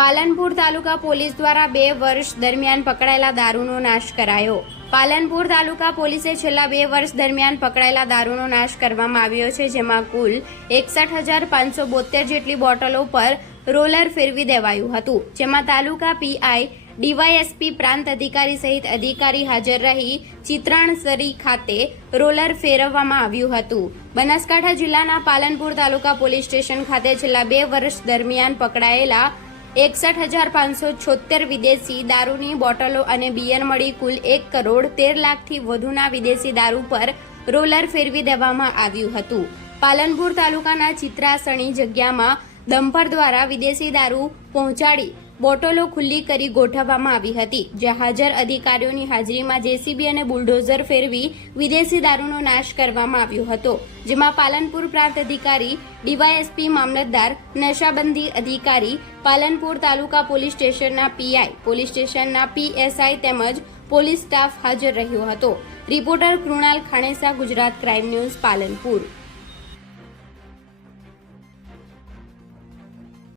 પાલનપુર તાલુકા પોલીસ દ્વારા બે વર્ષ દરમિયાન પકડાયેલા દારૂનો નાશ કરાયો. પાલનપુર તાલુકા પોલીસે છેલ્લા બે વર્ષ દરમિયાન પકડાયેલા દારૂનો નાશ કરવામાં આવ્યો છે, જેમાં કુલ એકસઠ હજાર પાંચસો બોતેર જેટલી બોટલો પર રોલર ફેરવી દેવાયું હતું, જેમાં તાલુકા પીઆઈ ડીવાયએસપી પ્રાંત અધિકારી સહિત અધિકારી હાજર રહી ચિત્રાણસરી ખાતે રોલર ફેરવવામાં આવ્યું હતું. બનાસકાંઠા જિલ્લાના પાલનપુર તાલુકા પોલીસ સ્ટેશન ખાતે છેલ્લા બે વર્ષ દરમિયાન પકડાયેલા એકસઠ હજાર પાંચસો છોતેર વિદેશી દારૂની બોટલો અને બિયર મળી કુલ એક કરોડ તેર લાખથી વધુના વિદેશી દારૂ પર રોલર ફેરવી દેવામાં આવ્યું હતું. પાલનપુર તાલુકાના ચિત્રાસણી જગ્યામાં ડમ્પર દ્વારા વિદેશી દારૂ પહોંચાડી બોટલો ખુલ્લી કરી ગોઠવવામાં આવી હતી, જ્યાં હાજર અધિકારીઓની હાજરીમાં જેસીબી અને બુલડોઝર ફેરવી વિદેશી દારૂનો નાશ કરવામાં આવ્યો હતો, જેમાં પાલનપુર પ્રાંત અધિકારી, ડીવાયએસપી મામલતદાર, નશાબંધી અધિકારી, પાલનપુર તાલુકા પોલીસ સ્ટેશનના પીઆઈ, પોલીસ સ્ટેશનના પીએસઆઈ તેમજ પોલીસ સ્ટાફ હાજર રહ્યો હતો. Reporter Krunal Khanesa, Gujarat crime news Palanpur.